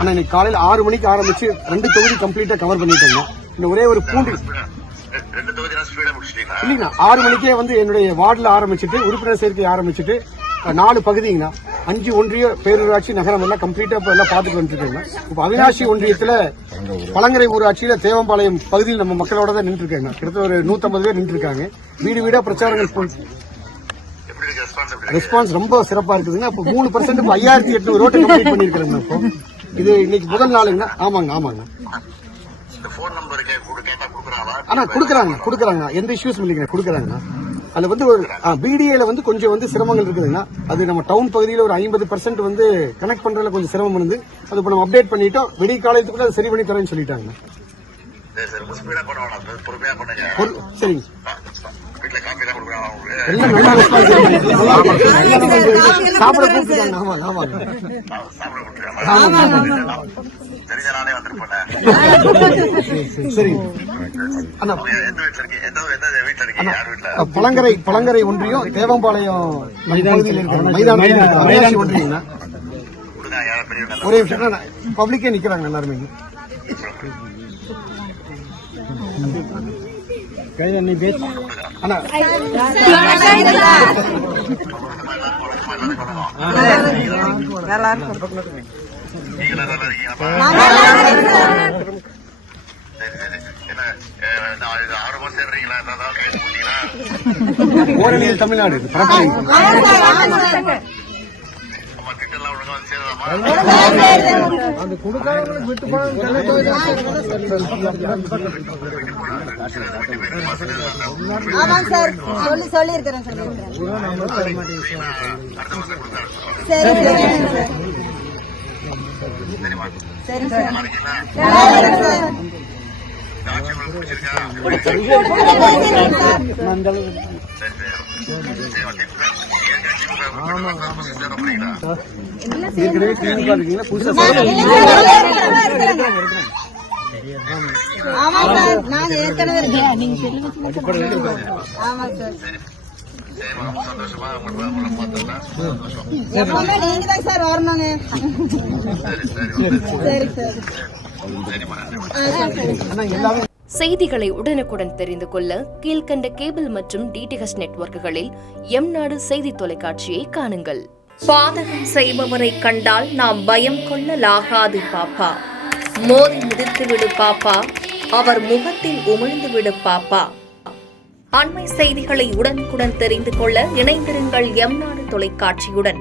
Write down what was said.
ஆனா இன்னைக்கு காலையில 6 மணிக்கு ஆரம்பிச்சு 2 தொகுதி கம்ப்ளீட்டா கவர் பண்ணிட்டோங்க. இன்னும் ஒரே ஒரு பூண்டி இல்லைங்கண்ணா 6 மணிக்கே வந்து என்னுடைய வார்டுல ஆரம்பிச்சுட்டு உறுப்பினர் சேர்க்கை ஆரம்பிச்சுட்டு 4 பகுதிங்கண்ணா 5 ஒன்றிய பேரூராட்சி நகரம் எல்லாம் கம்ப்ளீட்டா எல்லாம் பாத்துட்டு வந்துருக்கேங்க. இப்ப அவினாசி ஒன்றியத்துல பழங்கரை ஊராட்சியில தேவம்பாளையம் பகுதியில் நம்ம மக்களோட தான் நின்று இருக்காங்க. கிட்டத்தட்ட ஒரு 150 பேர் நின்று இருக்காங்க. வீடு வீடா பிரச்சாரங்கள் ரெஸ்பான்ஸ் ரொம்ப சிறப்பா இருக்குதுங்க. அப்போ 3% 5800 ரோட்டை கம்ப்ளீட் பண்ணிருக்கிறேங்க. இப்போ இது இன்னைக்கு முதல் நாளுங்கண்ணா. ஆமாங்க. ஆனா குடுக்கறாங்க எந்த இஷ்யூஸும் இல்லைங்க, குடுக்கறாங்கண்ணா. அதுல வந்து ஒரு பிடிஏல வந்து கொஞ்சம் வந்து சிரமங்கள் இருக்குதுன்னா அது நம்ம டவுன் பகுதியில ஒரு 50% வந்து கனெக்ட் பண்றதுல கொஞ்சம் சிரமம் இருந்து அது இப்ப நம்ம அப்டேட் பண்ணிட்டோம். விடிய காலத்துக்குள்ள அது சரி பண்ணி தரேன்னு சொல்லிட்டாங்க. சரிங்க எல்லாம் நல்லா சாப்பிட கூப்பிட்டுருக்காங்க. பழங்கரை ஒன்றியம் தேவம்பாளையம் பகுதியில் இருக்கிற மைதானம் ஒன்றியம் ஒரே விஷயம் பப்ளிக்கே நிக்கிறாங்க எல்லாருமே. ஓரணியில் தமிழ்நாடு ஆமாங்க சார் சொல்லி இருக்கிறேன். சரி ஆமா சார் நாங்க ஏற்கனவே எப்பவுமே நீங்க தான் சார் வரணுங்க. சரி சார். செய்திகளை உடனுக்குடன் தெரிந்து கொள்ள கீழ்கண்ட கேபிள் மற்றும் டிடிஎச் நெட்வொர்க்குகளில் எம்நாடு செய்தி தொலைக்காட்சியை காணுங்கள். பாதகம் செய்பவரை கண்டால் நாம் பயம் கொள்ளலாகாது பாப்பா. மோதி மிதித்துவிடு பாப்பா, அவர் முகத்தில் உமிழ்ந்து விடு பாப்பா. அண்மை செய்திகளை உடனுக்குடன் தெரிந்து கொள்ள இணைந்திருங்கள் எம்நாடு தொலைக்காட்சியுடன்.